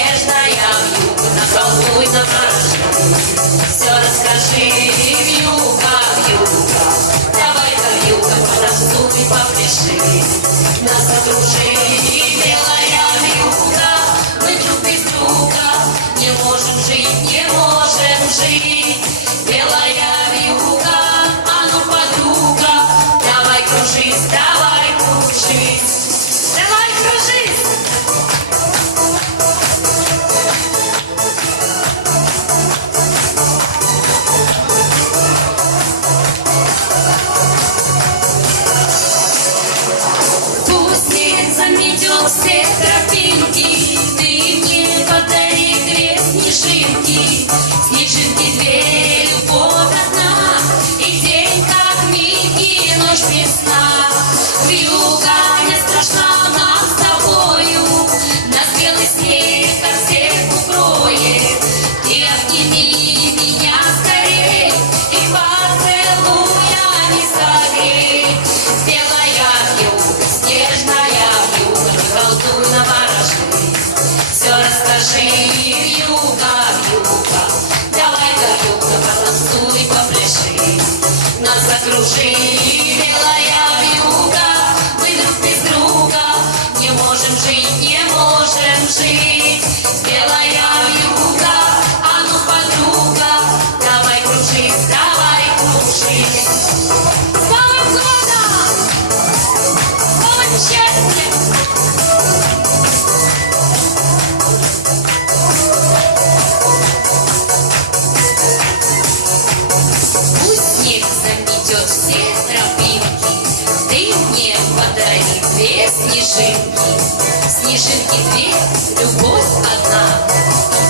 снежная вьюга, наколдуй, наворожи. Все расскажи, вьюга, вьюга, давай-ка, вьюга, потанцуй, попляши. Нас окружи, белая вьюга, мы друг без друга не можем жить, не можем жить. Белая вьюга, а ну, подруга, давай кружись, давай кружись, давай кружись. Пусть не заметет все тропинки, ты мне подари две снежинки. Снежинки две, любовь одна, и день как миг, и ночь без сна. Вьюга не страшна нам с тобою, нас белый снег от всех укроет. Ты обними меня скорей и поцелуй, а не согрей. Белая вьюга, снежная вьюга, наколдуй, наворожи. Все расскажи, вьюга, вьюга, давай-ка, вьюга, потанцуй, попляши. Нас закружи, белая вьюга, мы друг без друга не можем жить, не можем жить. Белая вьюга, а ну, подруга, давай кружись, давай кружись. С Новым годом! С новым счастьем! Пусть снег заметет все тропинки, ты мне подари две снежинки. Снежинки две, любовь одна,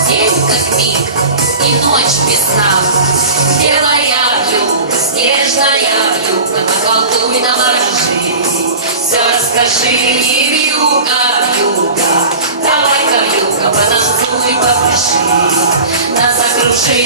день как миг, и ночь без сна. Белая вьюга, снежная вьюга, наколдуй, наворожи. Все расскажи, вьюга, вьюга, давай-ка, вьюга, потанцуй, попляши. Нас окружи,